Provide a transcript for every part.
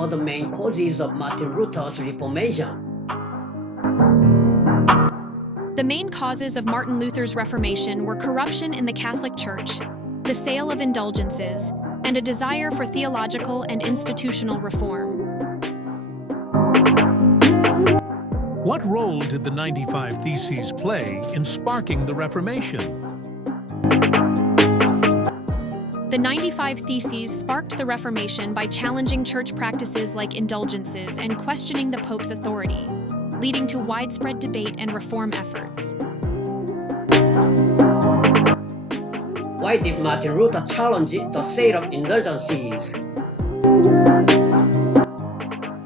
were the main causes of Martin Luther's Reformation? The main causes of Martin Luther's Reformation were corruption in the Catholic Church, the sale of indulgences, and a desire for theological and institutional reform. What role did the 95 Theses play in sparking the Reformation? The 95 Theses sparked the Reformation by challenging church practices like indulgences and questioning the Pope's authority, leading to widespread debate and reform efforts. Why did Martin Luther challenge the sale of indulgences?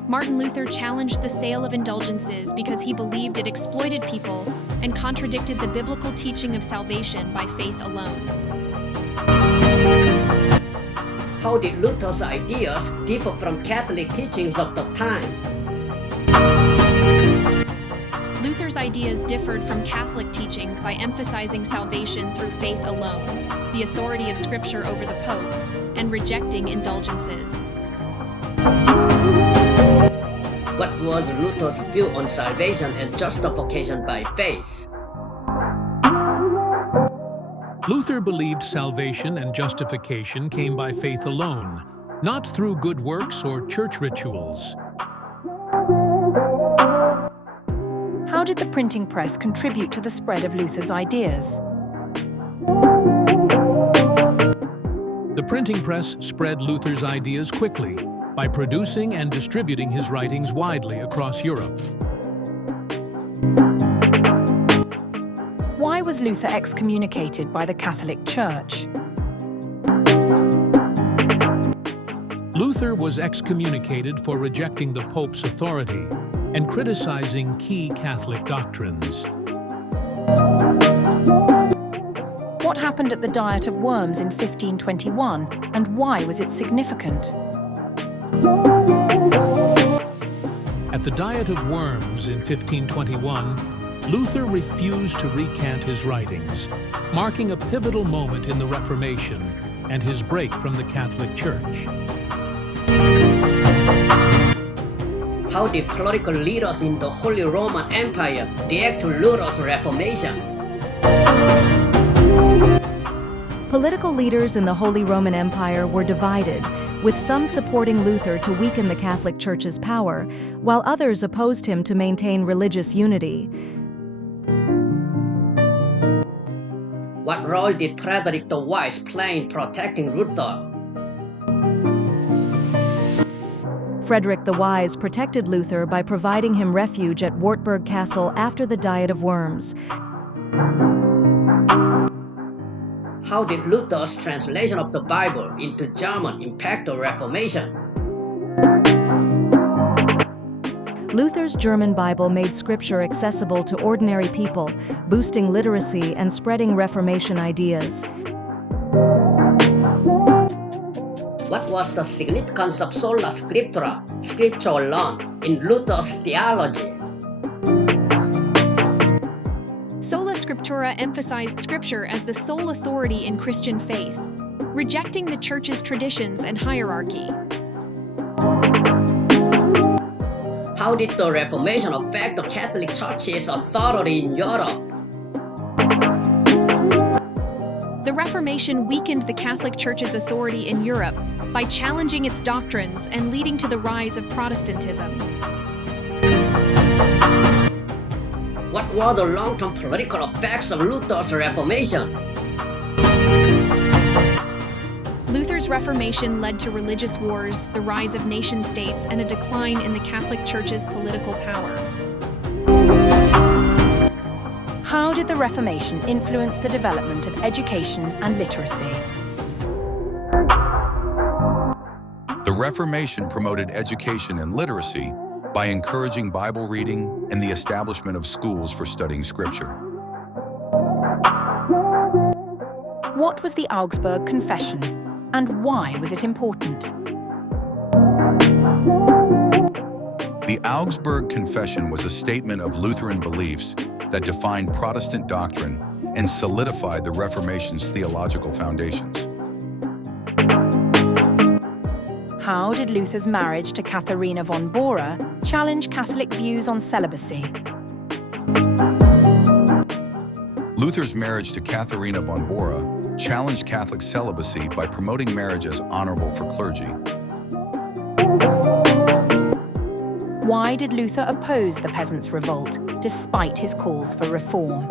Martin Luther challenged the sale of indulgences because he believed it exploited people and contradicted the biblical teaching of salvation by faith alone. How did Luther's ideas differ from Catholic teachings of the time? Luther's ideas differed from Catholic teachings by emphasizing salvation through faith alone, the authority of Scripture over the Pope, and rejecting indulgences. What was Luther's view on salvation and justification by faith? Luther believed salvation and justification came by faith alone, not through good works or church rituals. How did the printing press contribute to the spread of Luther's ideas? The printing press spread Luther's ideas quickly by producing and distributing his writings widely across Europe. Why was Luther excommunicated by the Catholic Church? Luther was excommunicated for rejecting the Pope's authority and criticizing key Catholic doctrines. What happened at the Diet of Worms in 1521, and why was it significant? At the Diet of Worms in 1521, Luther refused to recant his writings, marking a pivotal moment in the Reformation and his break from the Catholic Church. How did political leaders in the Holy Roman Empire react to Luther's Reformation? Political leaders in the Holy Roman Empire were divided, with some supporting Luther to weaken the Catholic Church's power, while others opposed him to maintain religious unity. What role did Frederick the Wise play in protecting Luther? Frederick the Wise protected Luther by providing him refuge at Wartburg Castle after the Diet of Worms. How did Luther's translation of the Bible into German impact the Reformation? Luther's German Bible made Scripture accessible to ordinary people, boosting literacy and spreading Reformation ideas. What was the significance of sola scriptura, scripture alone, in Luther's theology? Sola Scriptura emphasized Scripture as the sole authority in Christian faith, rejecting the Church's traditions and hierarchy. How did the Reformation affect the Catholic Church's authority in Europe? The Reformation weakened the Catholic Church's authority in Europe by challenging its doctrines and leading to the rise of Protestantism. What were the long-term political effects of Luther's Reformation? Luther's Reformation led to religious wars, the rise of nation-states, and a decline in the Catholic Church's political power. How did the Reformation influence the development of education and literacy? The Reformation promoted education and literacy by encouraging Bible reading and the establishment of schools for studying Scripture. What was the Augsburg Confession, and why was it important? The Augsburg Confession was a statement of Lutheran beliefs that defined Protestant doctrine and solidified the Reformation's theological foundations. How did Luther's marriage to Katharina von Bora challenge Catholic views on celibacy? Luther's marriage to Katharina von Bora challenged Catholic celibacy by promoting marriage as honorable for clergy. Why did Luther oppose the Peasants' Revolt, despite his calls for reform?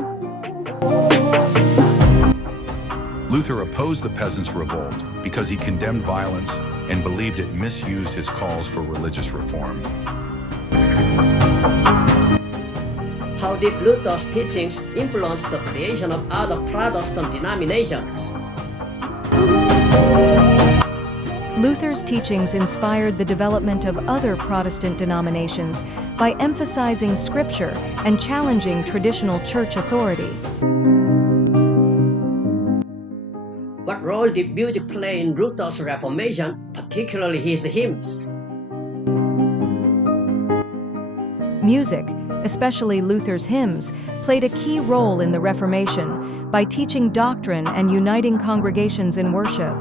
Luther opposed the Peasants' Revolt because he condemned violence and believed it misused his calls for religious reform. How did Luther's teachings influence the creation of other Protestant denominations? Luther's teachings inspired the development of other Protestant denominations by emphasizing Scripture and challenging traditional church authority. What role did music play in Luther's Reformation, particularly his hymns? Music, especially Luther's hymns, played a key role in the Reformation by teaching doctrine and uniting congregations in worship.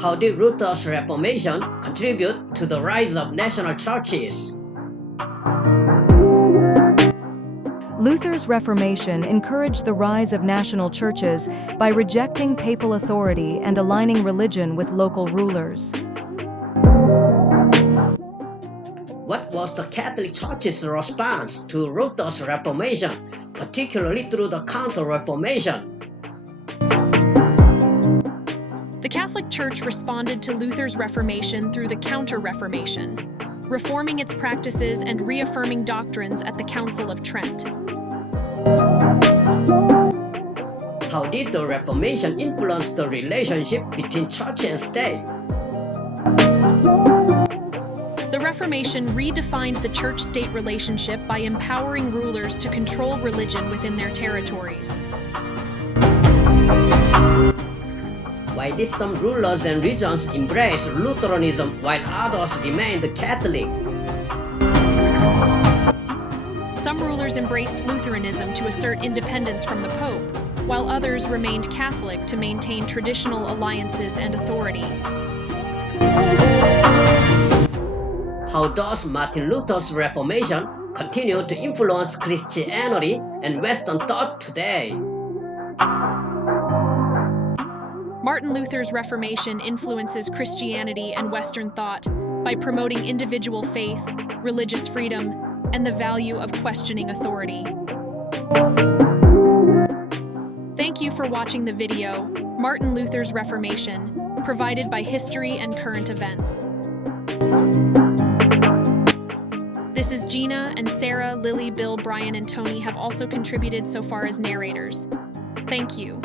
How did Luther's Reformation contribute to the rise of national churches? Luther's Reformation encouraged the rise of national churches by rejecting papal authority and aligning religion with local rulers. What was the Catholic Church's response to Luther's Reformation, particularly through the Counter-Reformation? The Catholic Church responded to Luther's Reformation through the Counter-Reformation, reforming its practices and reaffirming doctrines at the Council of Trent. How did the Reformation influence the relationship between church and state? The Reformation redefined the church-state relationship by empowering rulers to control religion within their territories. Why did some rulers and regions embrace Lutheranism while others remained Catholic? Some rulers embraced Lutheranism to assert independence from the Pope, while others remained Catholic to maintain traditional alliances and authority. How does Martin Luther's Reformation continue to influence Christianity and Western thought today? Martin Luther's Reformation influences Christianity and Western thought by promoting individual faith, religious freedom, and the value of questioning authority. Thank you for watching the video, Martin Luther's Reformation, provided by History and Current Events. This is Gina, and Sarah, Lily, Bill, Brian, and Tony have also contributed so far as narrators. Thank you.